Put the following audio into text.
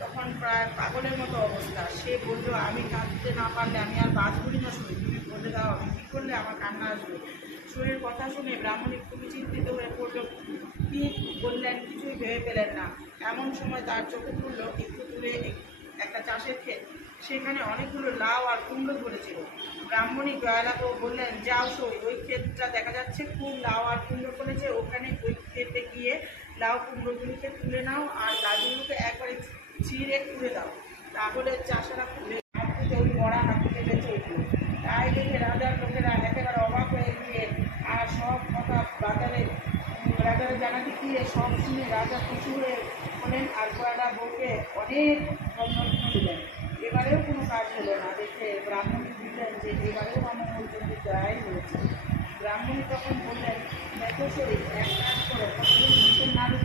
তখন প্রায় পাগলের মতো অবস্থা। সে বললো, আমি কাঁদতে না পারলে আমি আর বাঁচবই না শরীর, তুমি বলে দাও আমি কী করলে আমার কান্না আসবে। শরীরের কথা শুনে ব্রাহ্মণী খুবই চিন্তিত হয়ে পড়লো, কী বললেন কিছুই ভেবে পেলেন না। এমন সময় তার চোখে পড়লো একটু দূরে একটা চাষের ক্ষেত, সেখানে অনেকগুলো লাউ আর কুমড়ো ধরেছিল। ব্রাহ্মণী দয়ালাকে বললেন, যাও সই, ওই ক্ষেতটা দেখা যাচ্ছে খুব লাউ আর কুমড়ো ফলেছে, ওখানে ওই ক্ষেতে গিয়ে লাউ কুমড়োগুলোকে তুলে নাও আর লাউগুলোকে একবারে চিড়ে তুলে দাও, তাহলে চাষারা খুলে হাঁটুতে ওই মরা হাঁটুতে বেঁচে উঠল। তাই দেখে রাজার লোকেরা একেবারে অবাক হয়ে গিয়ে আর সব কথা রাজারে জানাতে গিয়ে সব শুনে রাজা খুশি হলেন আর গোয়ালা বউকে অনেক ধন্যবাদ দিলেন। এবারেও কোনো কাজ হলো না দেখে ব্রাহ্মণী বুঝলেন যে এবারেও আমার মূর্তি দয়াই হয়েছে। ব্রাহ্মণী তখন বললেন, দেখো শরীর এক কাজ করো, কতদিন ভীষণ নাড়ু